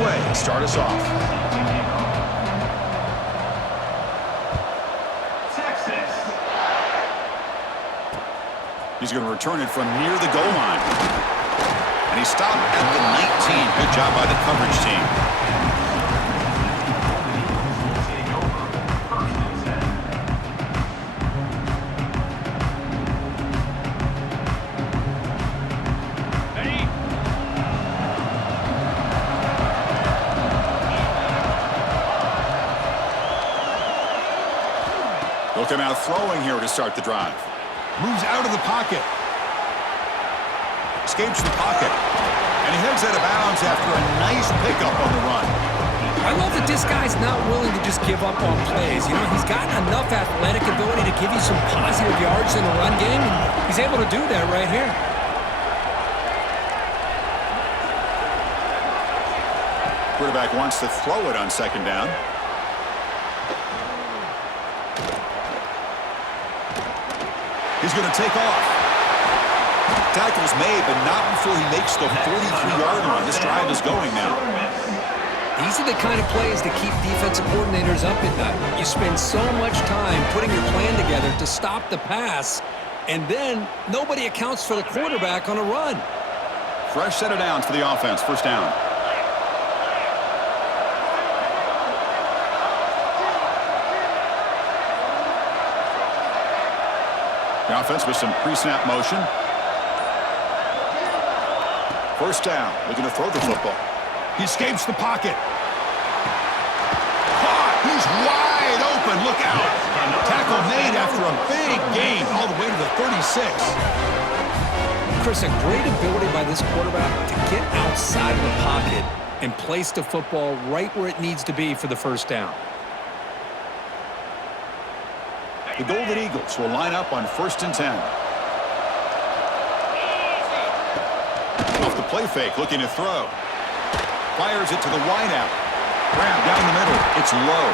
away and start us off. Texas. He's going to return it from near the goal line. And he stopped at the 19. Good job by the coverage team. Looking out throwing here to start the drive. Moves out of the pocket. Escapes the pocket. And he heads out of bounds after a nice pickup on the run. I love that this guy's not willing to just give up on plays. You know, he's got enough athletic ability to give you some positive yards in the run game, and he's able to do that right here. Quarterback wants to throw it on second down. He's going to take off. Tackle's made, but not before he makes the 43-yard line. This drive is going now. These are the kind of plays that keep defensive coordinators up at night. You spend so much time putting your plan together to stop the pass, and then nobody accounts for the quarterback on a run. Fresh set of downs for the offense. First down. The offense with some pre-snap motion. First down. Looking to throw the football. He escapes the pocket. Caught. He's wide open. Look out. Tackle made after a big gain all the way to the 36. Chris, a great ability by this quarterback to get outside of the pocket and place the football right where it needs to be for the first down. The Golden Eagles will line up on 1st and 10. Off the play fake, looking to throw. Fires it to the wideout. Grab down the middle. It's low.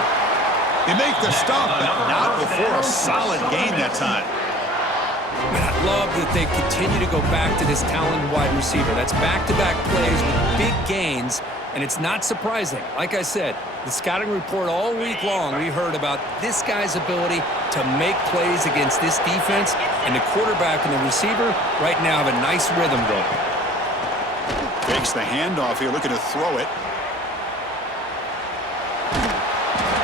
They make the stop, but not before a solid gain that time. I love that they continue to go back to this talented wide receiver. That's back-to-back plays with big gains, and it's not surprising. Like I said, the scouting report all week long, we heard about this guy's ability to make plays against this defense, and the quarterback and the receiver right now have a nice rhythm going. Fakes the handoff here, looking to throw it.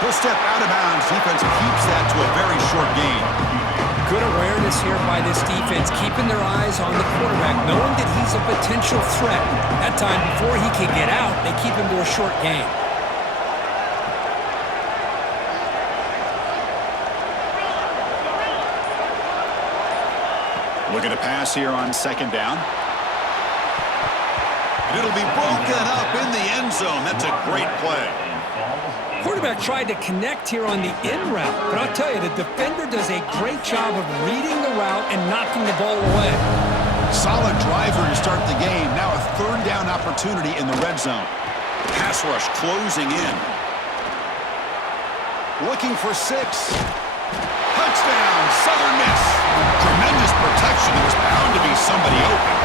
He'll step out of bounds. Defense keeps that to a very short gain. Good awareness here by this defense, keeping their eyes on the quarterback, knowing that he's a potential threat. That time, before he can get out, they keep him to a short gain. Looking to pass here on second down. And it'll be broken up in the end zone. That's a great play. Quarterback tried to connect here on the in route, but I'll tell you, the defender does a great job of reading the route and knocking the ball away. Solid driver to start the game. Now a third down opportunity in the red zone. Pass rush closing in. Looking for 6. Touchdown, Southern Miss. Tremendous protection. There was bound to be somebody open.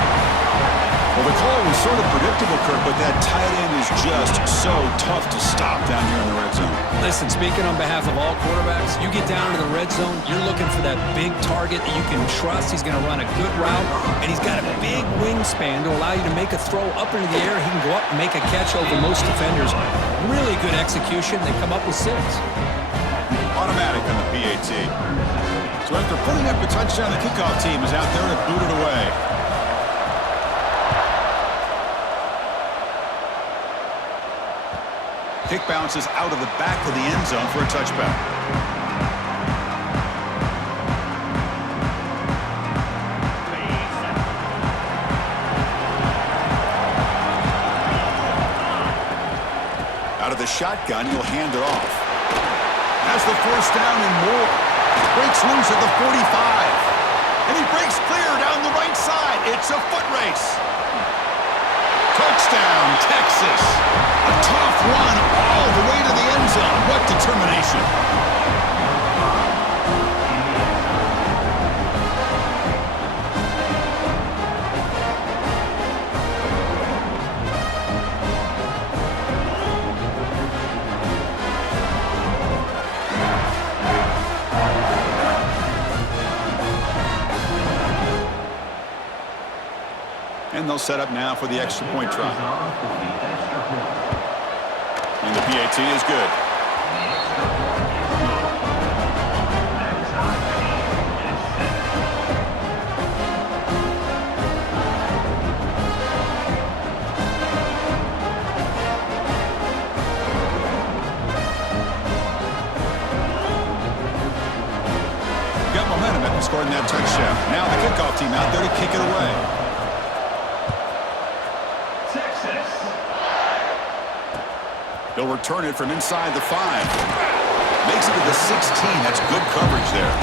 Well, the call was sort of predictable, Kirk, but that tight end is just so tough to stop down here in the red zone. Listen, speaking on behalf of all quarterbacks, you get down to the red zone, you're looking for that big target that you can trust. He's going to run a good route, and he's got a big wingspan to allow you to make a throw up into the air. He can go up and make a catch over most defenders. Really good execution. They come up with 6. Automatic on the PAT. So after putting up a touchdown, the kickoff team is out there to boot it away. Kick bounces out of the back of the end zone for a touchback. Out of the shotgun, he'll hand it off. Has the first down and more. Breaks loose at the 45. And he breaks clear down the right side. It's a foot race. Touchdown, Texas. A tough run all the way to the end zone. What determination. and they'll set up now for the extra point try. And the PAT is good. Got momentum after scoring that touchdown. Now the kickoff team out there to kick it away. They'll return it from inside the 5. Makes it to the 16. That's good coverage there.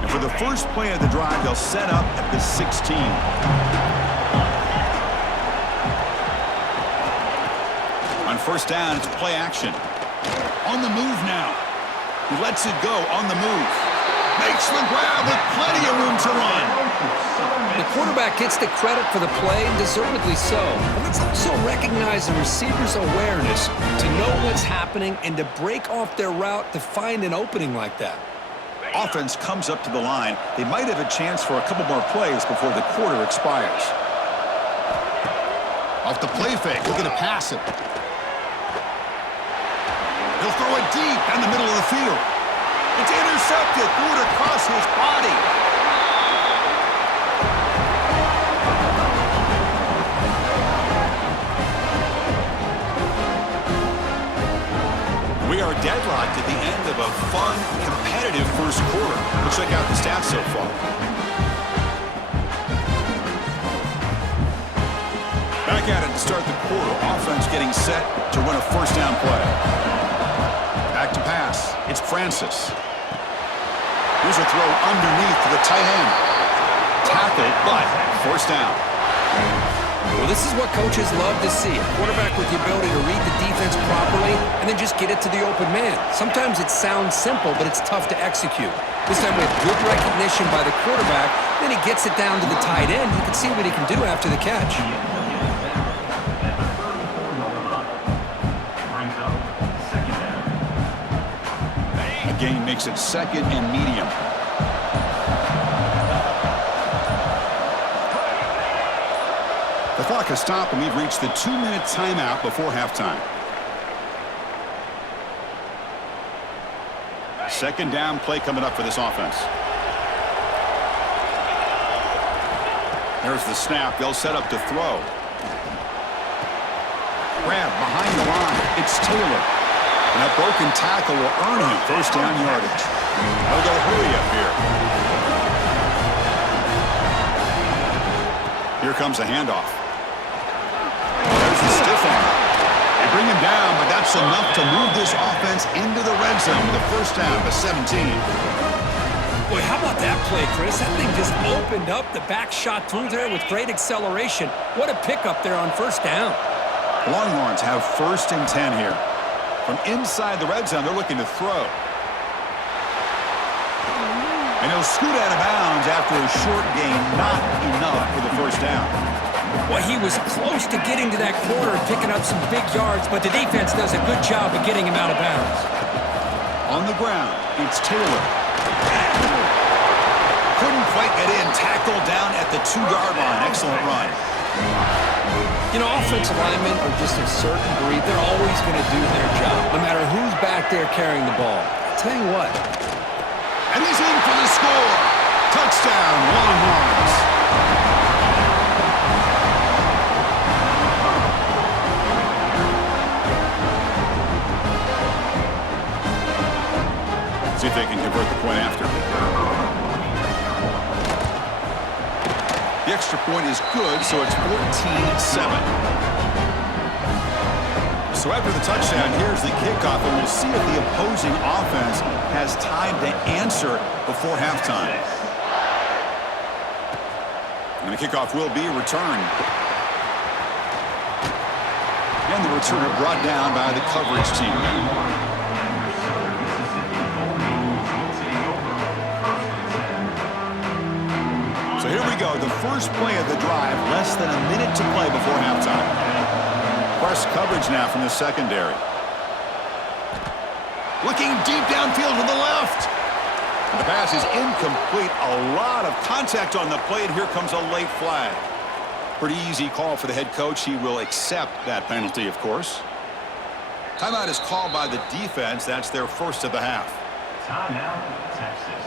And for the first play of the drive, they'll set up at the 16. On first down, it's play action. On the move now. He lets it go on the move. Makes the grab with plenty of room to run. The quarterback gets the credit for the play, and deservedly so. But let's also recognize the receiver's awareness to know what's happening and to break off their route to find an opening like that. Offense comes up to the line. They might have a chance for a couple more plays before the quarter expires. Off the play fake, looking to pass it. He'll throw it deep down the middle of the field. It's intercepted, threw it across his body. We are deadlocked at the end of a fun, competitive first quarter. We'll check out the stats so far. Back at it to start the quarter. Offense getting set to run a first down play. Back to pass. It's Francis. Here's a throw underneath to the tight end. Tackled, but first down. Well, this is what coaches love to see. A quarterback with the ability to read the defense properly and then just get it to the open man. Sometimes it sounds simple, but it's tough to execute. This time with good recognition by the quarterback, then he gets it down to the tight end. You can see what he can do after the catch. Gain makes it second and medium. The clock has stopped, and we've reached the 2-minute timeout before halftime. Second down play coming up for this offense. There's the snap. They'll set up to throw. Grab behind the line. It's Taylor. And that broken tackle will earn him first down yardage. They'll go hurry up here. Here comes a handoff. There's the stiff arm. They bring him down, but that's enough to move this offense into the red zone with a first down to 17. Boy, how about that play, Chris? That thing just opened up. The back shot through there with great acceleration. What a pickup there on first down. Longhorns have first and 10 here. From inside the red zone, they're looking to throw. And he'll scoot out of bounds after a short gain, not enough for the first down. Well, he was close to getting to that corner and picking up some big yards, but the defense does a good job of getting him out of bounds. On the ground, it's Taylor. Couldn't quite get in. Tackled down at the 2-yard line. Excellent run. You know, offensive linemen are just a certain breed. They're always going to do their job, no matter who's back there carrying the ball. I'll tell you what. And he's in for the score. Touchdown, Longhorns. See if they can convert the point after. The extra point is good, so it's 14-7. So after the touchdown, here's the kickoff, and we'll see if the opposing offense has time to answer before halftime. And the kickoff will be returned. And the returner brought down by the coverage team. So here Here we go, the first play of the drive, less than a minute to play before halftime. Press coverage now from the secondary. Looking deep downfield to the left. And the pass is incomplete. A lot of contact on the play, and here comes a late flag. Pretty easy call for the head coach. He will accept that penalty, of course. Timeout is called by the defense. That's their first of the half. Timeout, Texas.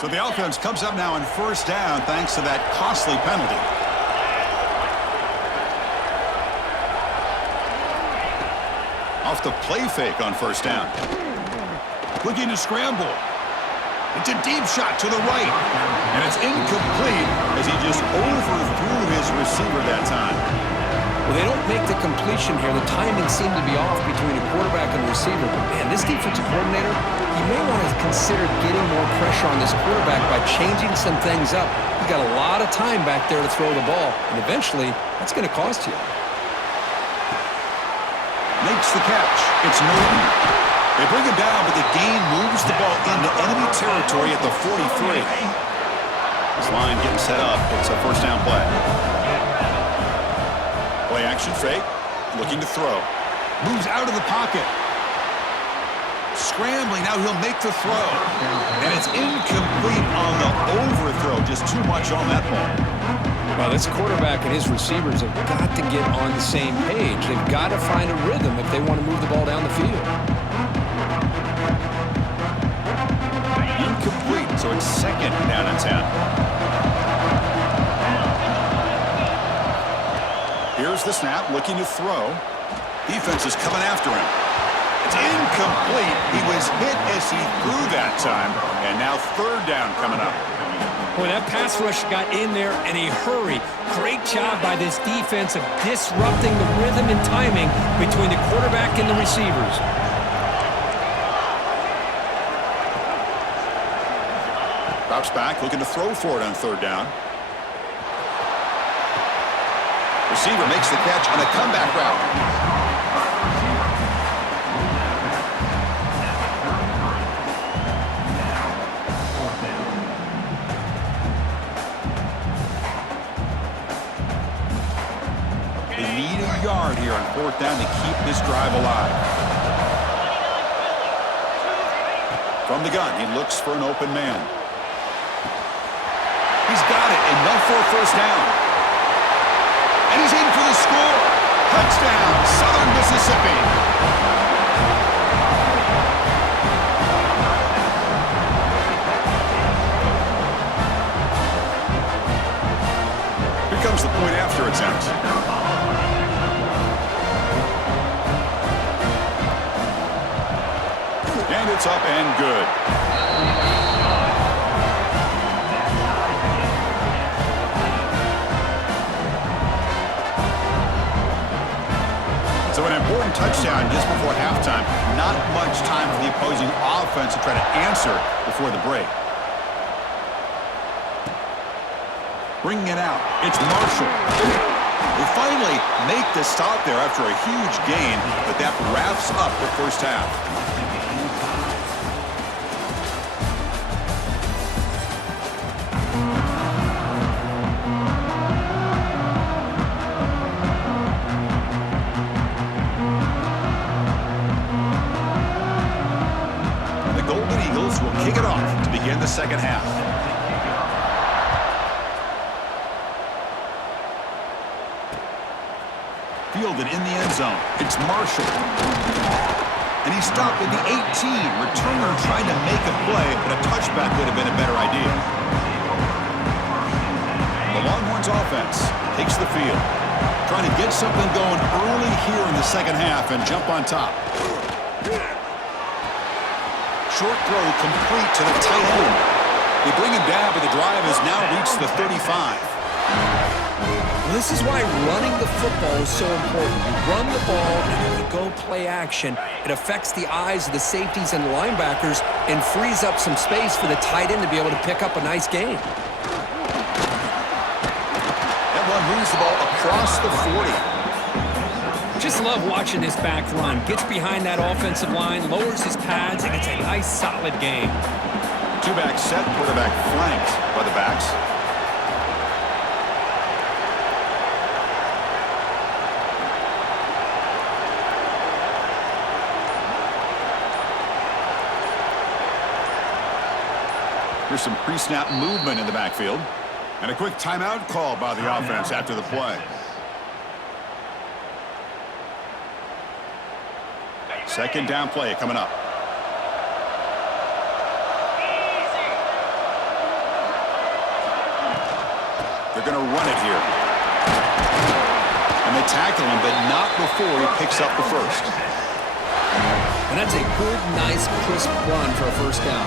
So the offense comes up now on first down thanks to that costly penalty. Off the play fake on first down. Looking to scramble. It's a deep shot to the right. And it's incomplete as he just overthrew his receiver that time. Well, they don't make the completion here. The timing seemed to be off between the quarterback and the receiver. But, man, this defensive coordinator, he may want to consider getting more pressure on this quarterback by changing some things up. He's got a lot of time back there to throw the ball. And eventually, that's going to cost you. Makes the catch. It's Norton. They bring him down, but the gain moves the ball into enemy territory at the 43. This line getting set up. It's a first down play. Play action fake. Looking to throw. Moves out of the pocket. Scrambling. Now he'll make the throw. And it's incomplete on the overthrow. Just too much on that ball. Well, this quarterback and his receivers have got to get on the same page. They've got to find a rhythm if they want to move the ball down the field. Incomplete, so it's second down and 10. Here's the snap, looking to throw. Defense is coming after him. It's incomplete. He was hit as he threw that time. And now third down coming up. Boy, that pass rush got in there in a hurry. Great job by this defense of disrupting the rhythm and timing between the quarterback and the receivers. Drops back, looking to throw for it on third down. Receiver makes the catch on a comeback route. Yard here on fourth down to keep this drive alive. From the gun, he looks for an open man. He's got it, enough for a first down. And he's in for the score. Touchdown, Southern Mississippi. Here comes the point after attempt. And it's up and good. So an important touchdown just before halftime. Not much time for the opposing offense to try to answer before the break. Bringing it out. It's Marshall. They finally make the stop there after a huge gain, but that wraps up the first half. Kick it off to begin the second half. Fielded in the end zone. It's Marshall. And he stopped at the 18. Returner trying to make a play, but a touchback would have been a better idea. The Longhorns offense takes the field. Trying to get something going early here in the second half and jump on top. Short throw complete to the tight end. They bring him down, but the drive has now reached the 35. Well, this is why running the football is so important. You run the ball, and when you go play action, it affects the eyes of the safeties and linebackers and frees up some space for the tight end to be able to pick up a nice gain. That one moves the ball across the 40. Just love watching this back run. Gets behind that offensive line, lowers his pads, and it's a nice, solid game. Two-back set, quarterback flanked by the backs. Here's some pre-snap movement in the backfield. And a quick timeout call by the offense after the play. Second down play coming up. They're going to run it here. And they tackle him, but not before he picks up the first. And that's a good, nice, crisp run for a first down.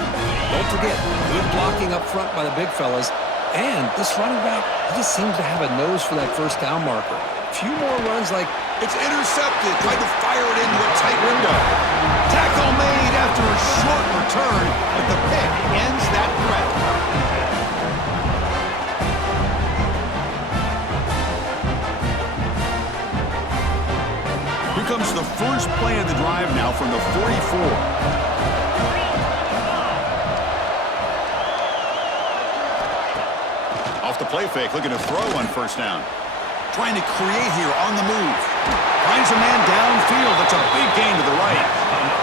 Don't forget, good blocking up front by the big fellas. And this running back, he just seems to have a nose for that first down marker. A few more runs like... It's intercepted, trying to fire it into a tight window. Tackle made after a short return, but the pick ends that threat. Here comes the first play of the drive now from the 44. Off the play fake, looking to throw on first down. Trying to create here on the move. Finds a man downfield. That's a big gain to the right.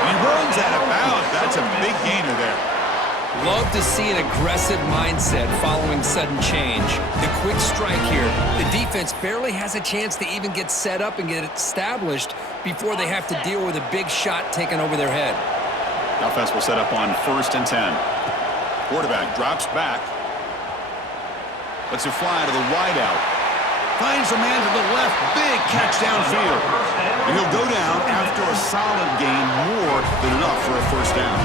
He runs out of bounds. That's a big gainer there. Love to see an aggressive mindset following sudden change. The quick strike here. The defense barely has a chance to even get set up and get established before they have to deal with a big shot taken over their head. The offense will set up on 1st and 10. Quarterback drops back. Lets it fly to the wideout. Finds a man to the left. Big catch downfield. And he'll go down after a solid gain, more than enough for a first down.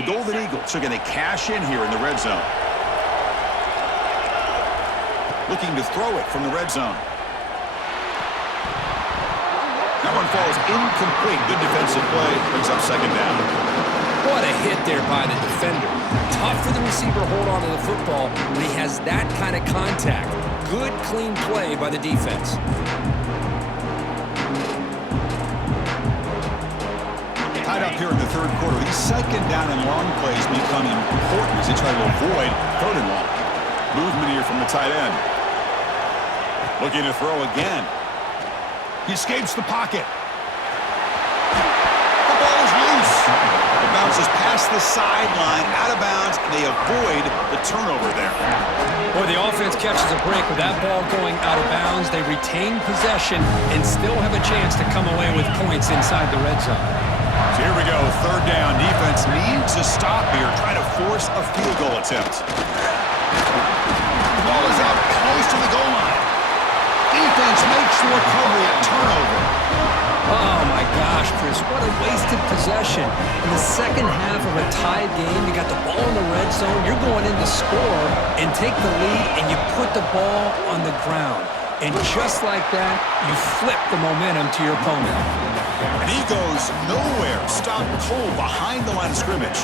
The Golden Eagles are going to cash in here in the red zone. Looking to throw it from the red zone. That one falls incomplete. Good defensive play. Brings up second down. What a hit there by the defender. Tough for the receiver to hold on to the football when he has that kind of contact. Good, clean play by the defense. Tied up here in the third quarter. These second down and long plays become important as they try to avoid third and long. Movement here from the tight end. Looking to throw again. He escapes the pocket. The ball is loose. It bounces past the sideline, out of bounds, and they avoid the turnover there. Boy, the offense catches a break with that ball going out of bounds. They retain possession and still have a chance to come away with points inside the red zone. So here we go, third down. Defense needs a stop here, trying to force a field goal attempt. The ball is out close to the goal line. Defense makes the recovery a turnover. Oh, my gosh, Chris, what a wasted possession. In the second half of a tied game, you got the ball in the red zone, you're going in to score and take the lead, and you put the ball on the ground. And just like that, you flip the momentum to your opponent. And he goes nowhere. Stopped cold behind the line of scrimmage.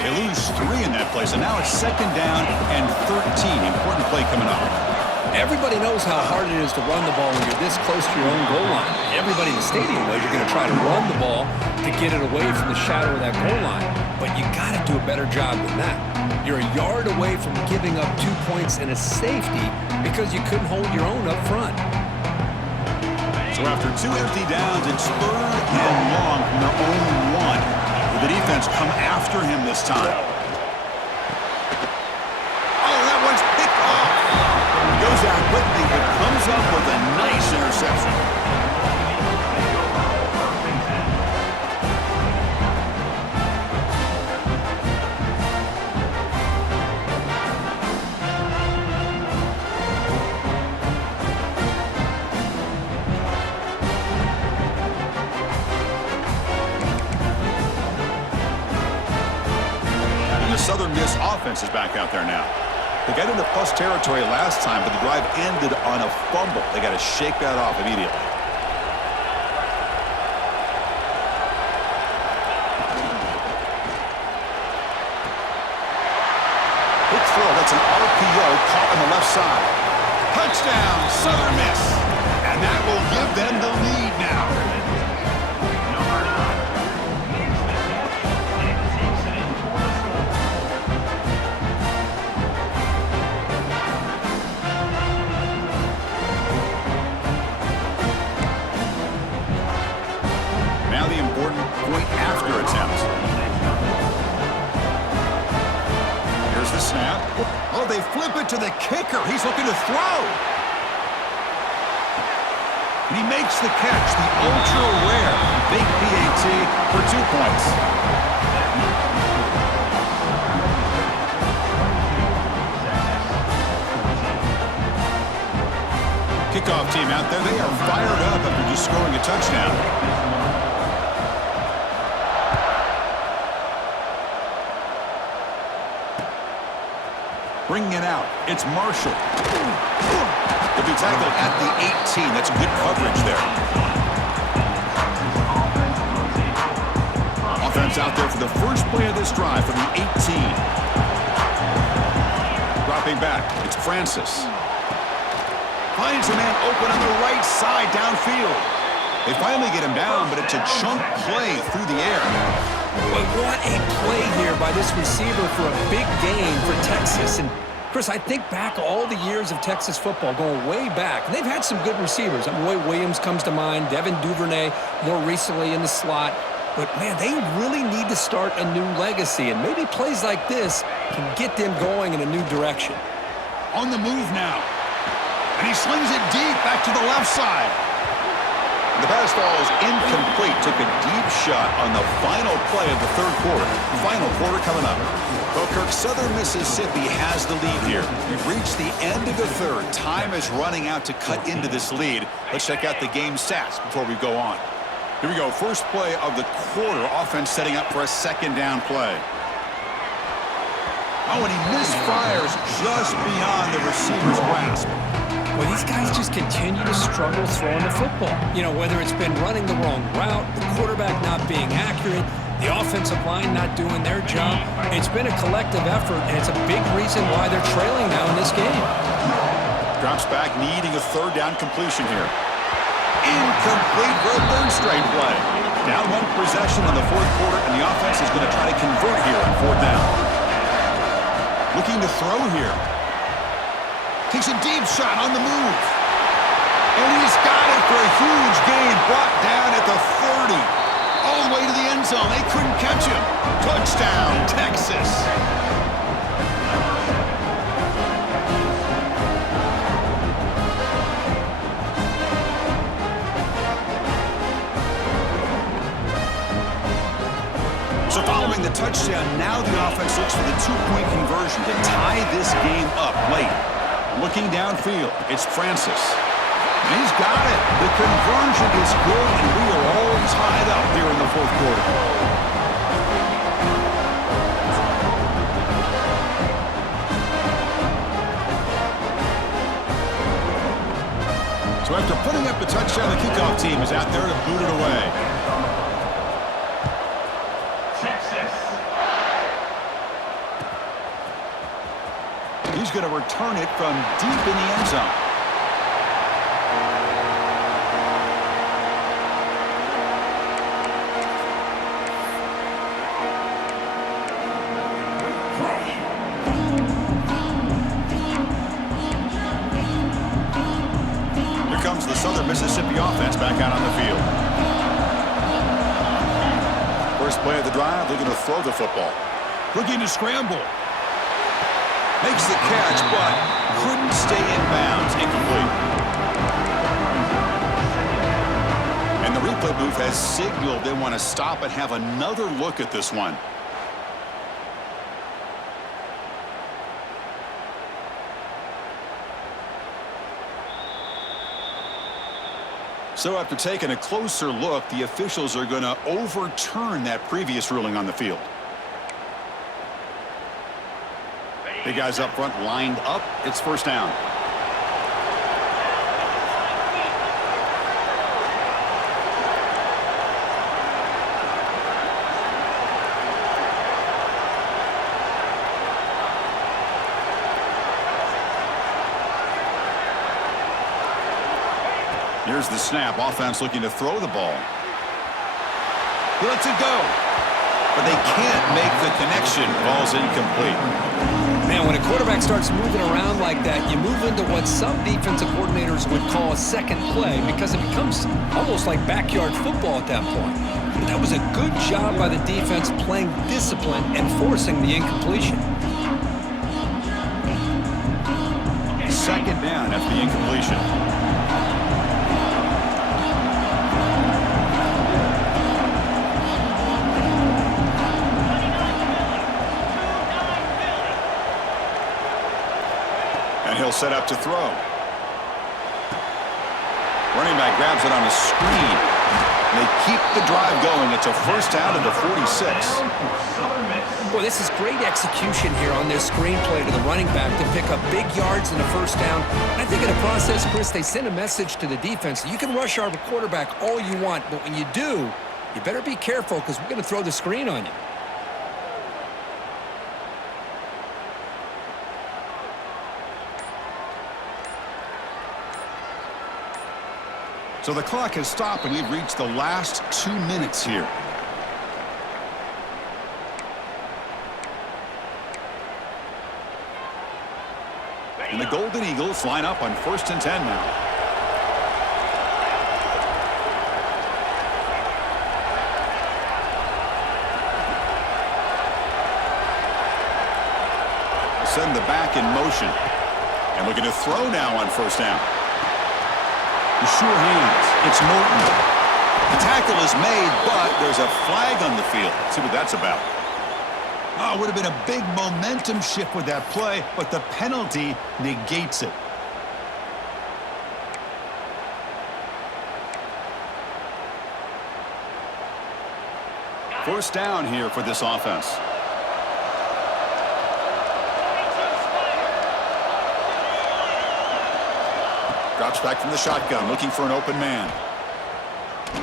They lose 3 in that play, so now it's second down and 13. Important play coming up. Everybody knows how hard it is to run the ball when you're this close to your own goal line. Everybody in the stadium knows you're going to try to run the ball to get it away from the shadow of that goal line. But you got to do a better job than that. You're a yard away from giving up 2 points and a safety because you couldn't hold your own up front. So after 2 empty downs, it's third and long from their own 1. Will the defense come after him this time? Oh, that one's picked off. He goes out quickly, but comes up with a nice interception. Southern Miss offense is back out there now. They got into plus territory last time, but the drive ended on a fumble. They got to shake that off immediately. RPO caught on the left side. Touchdown, Southern Miss. And that will give them the lead now. Number 9 makes the catch and takes it in for the score. Now the important point after attempt. Here's the snap. Oh, they flip it to the kicker. He's looking to throw. And he makes the catch, the ultra-rare big PAT for 2 points. Kickoff team out there, they are fired up after just scoring a touchdown. Bringing it out, it's Marshall. He'll be tackled at the 18. That's good coverage there. Offense out there for the first play of this drive from the 18. Dropping back, it's Francis. Finds a man open on the right side downfield. They finally get him down, but it's a chunk play through the air. But what a play here by this receiver for a big game for Texas. And Chris, I think back all the years of Texas football, going way back, and they've had some good receivers. Roy Williams comes to mind, Devin Duvernay more recently in the slot. But, man, they really need to start a new legacy, and maybe plays like this can get them going in a new direction. On the move now. And he slings it deep back to the left side. The pass ball is incomplete. Took a deep shot on the final play of the third quarter. Final quarter coming up. Well, Kirk, Southern Mississippi has the lead here. We've reached the end of the third. Time is running out to cut into this lead. Let's check out the game stats before we go on. Here we go. First play of the quarter. Offense setting up for a second down play. Oh, and he misfires just beyond the receiver's grasp. Well, these guys just continue to struggle throwing the football. You know, whether it's been running the wrong route, the quarterback not being accurate, the offensive line not doing their job. It's been a collective effort, and it's a big reason why they're trailing now in this game. Drops back, needing a third down completion here. Incomplete for a third straight play. Down one possession in the fourth quarter, and the offense is going to try to convert here on fourth down. Looking to throw here. Takes a deep shot on the move. And he's got it for a huge gain. Brought down at the 30. All the way to the end zone. They couldn't catch him. Touchdown, Texas. So following the touchdown, now the offense looks for the two-point conversion to tie this game up late. Looking downfield, it's Francis. He's got it. The conversion is good, and we are all tied up here in the fourth quarter. So after putting up the touchdown, the kickoff team is out there to boot it away. He's going to return it from deep in the end zone. Here comes the Southern Mississippi offense back out on the field. First play of the drive, looking to throw the football. Looking to scramble. Makes the catch, but couldn't stay in bounds. Incomplete. And the replay booth has signaled they want to stop and have another look at this one. So after taking a closer look, the officials are going to overturn that previous ruling on the field. Big guys up front lined up. It's first down. Here's the snap. Offense looking to throw the ball. He lets it go. But they can't make the connection. Ball's incomplete. Man, when a quarterback starts moving around like that, you move into what some defensive coordinators would call a second play because it becomes almost like backyard football at that point. But that was a good job by the defense playing discipline and forcing the incompletion. Second down after the incompletion. And he'll set up to throw. Running back grabs it on a screen. They keep the drive going. It's a first down to the 46. Boy, this is great execution here on this screenplay to the running back to pick up big yards in the first down. And I think in the process, Chris, they send a message to the defense. You can rush our quarterback all you want, but when you do, you better be careful because we're going to throw the screen on you. So the clock has stopped, and we've reached the last 2 minutes here. And the Golden Eagles line up on 1st and 10 now. Send the back in motion. And looking to throw now on 1st down. The sure hands. It's Morton. The tackle is made, but there's a flag on the field. Let's see what that's about. Oh, it would have been a big momentum shift with that play, but the penalty negates it. First down here for this offense. Drops back from the shotgun, looking for an open man. The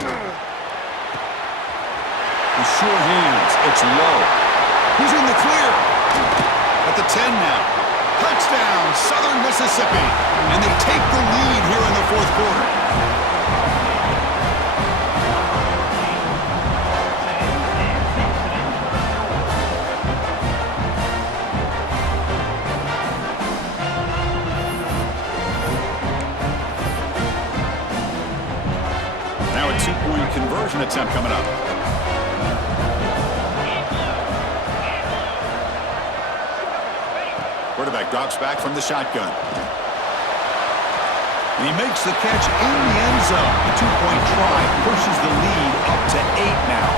sure hands. It's low. He's in the clear. At the 10 now. Touchdown, Southern Mississippi. And they take the lead here in the 4th quarter. Now a 2-point conversion attempt coming up. Quarterback drops back from the shotgun. And he makes the catch in the end zone. The 2-point try pushes the lead up to 8 now.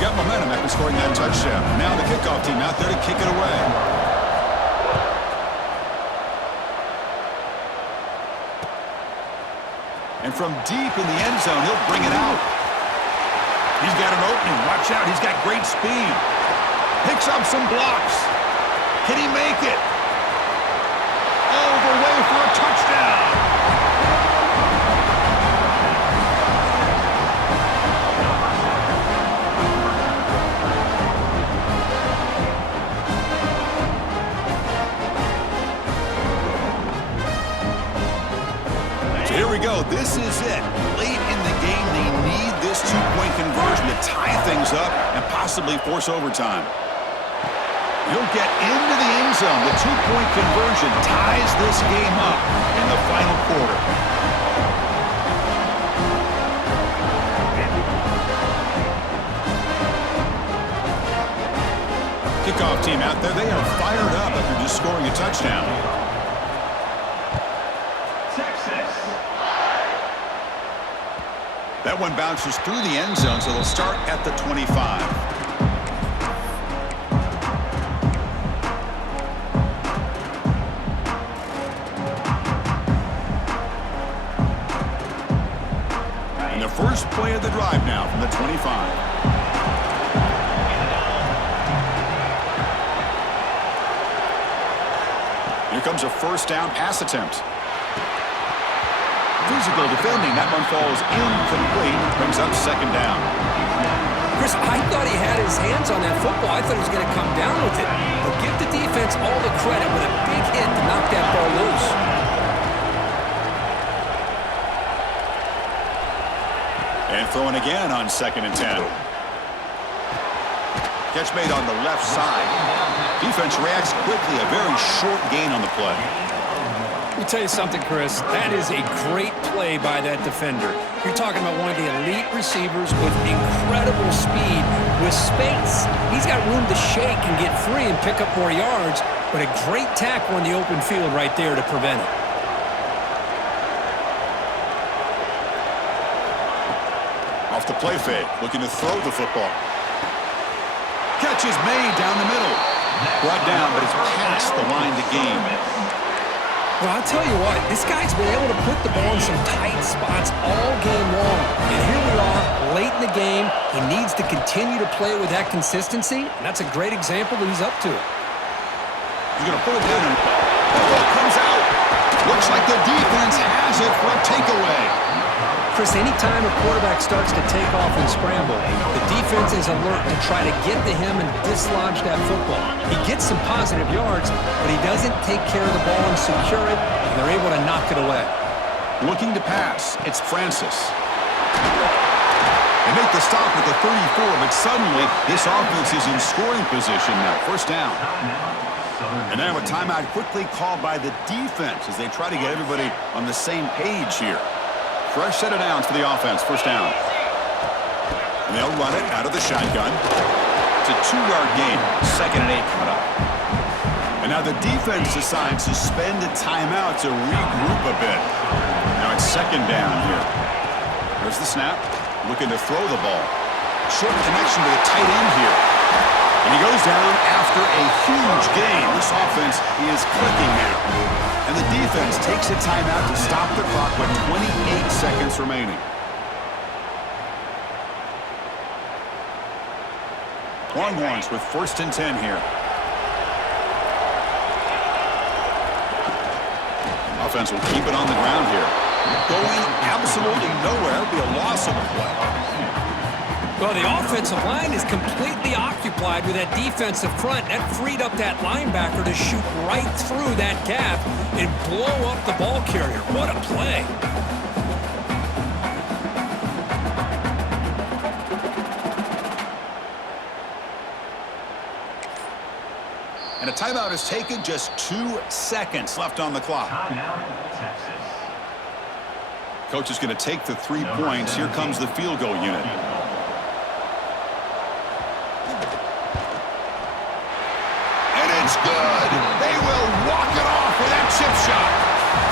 Got momentum after scoring that touchdown. Now the kickoff team out there to kick it away. And from deep in the end zone, he'll bring it out. He's got an opening. Watch out. He's got great speed. Picks up some blocks. Can he make it? All the way for a touchdown. Here we go. This is it. Late in the game, they need this 2-point conversion to tie things up and possibly force overtime. He'll get into the end zone. The 2-point conversion ties this game up in the final quarter. Kickoff team out there. They are fired up after just scoring a touchdown. That one bounces through the end zone, so they'll start at the 25. And the first play of the drive now from the 25. Here comes a first down pass attempt. physical defending. That one falls incomplete. Brings up second down. Chris, I thought he had his hands on that football. I thought he was going to come down with it. But give the defense all the credit with a big hit to knock that ball loose. And throwing again on 2nd and 10. Catch made on the left side. Defense reacts quickly. A very short gain on the play. Let me tell you something, Chris. That is a great play by that defender. You're talking about one of the elite receivers with incredible speed, with space. He's got room to shake and get free and pick up more yards, but a great tackle in the open field right there to prevent it. Off the play fake, looking to throw the football. Catch is made down the middle. Brought down, but it's past the line to gain. Well, I'll tell you what, this guy's been able to put the ball in some tight spots all game long. And here we are, late in the game. He needs to continue to play with that consistency, and that's a great example that he's up to it. He's going to pull it down, and the ball comes out. Looks like the defense has it for a takeaway. Chris, anytime a quarterback starts to take off and scramble, the defense is alert to try to get to him and dislodge that football. He gets some positive yards, but he doesn't take care of the ball and secure it, and they're able to knock it away. Looking to pass, it's Francis. They make the stop at the 34, but suddenly this offense is in scoring position now. First down. And now a timeout quickly called by the defense as they try to get everybody on the same page here. Fresh set of downs for the offense. First down. And they'll run it out of the shotgun. It's a 2-yard gain. 2nd and 8 coming up. And now the defense decides to spend a timeout to regroup a bit. Now it's 2nd down here. There's the snap. Looking to throw the ball. Short connection to the tight end here. And he goes down after a huge gain. This offense is clicking now. And the defense takes a timeout to stop the clock with 28 seconds remaining. Longhorns with 1st and 10 here. Offense will keep it on the ground here. Going absolutely nowhere. It'll be a loss of the play. Well, the offensive line is completely occupied with that defensive front. That freed up that linebacker to shoot right through that gap and blow up the ball carrier. What a play. And a timeout is taken. Just 2 seconds left on the clock. Coach is going to take the 3 points. Here comes the field goal unit. It's good. They will walk it off with that chip shot.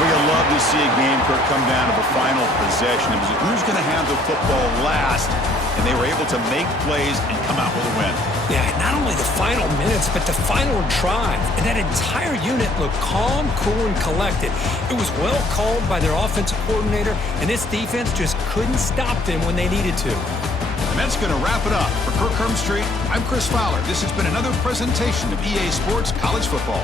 We love to see a game, Kirk, come down to the final possession. It was who's going to have the football last, and they were able to make plays and come out with a win. Yeah, not only the final minutes, but the final drive. And that entire unit looked calm, cool, and collected. It was well called by their offensive coordinator, and this defense just couldn't stop them when they needed to. And that's going to wrap it up. For Kirk Herbstreit, I'm Chris Fowler. This has been another presentation of EA Sports College Football.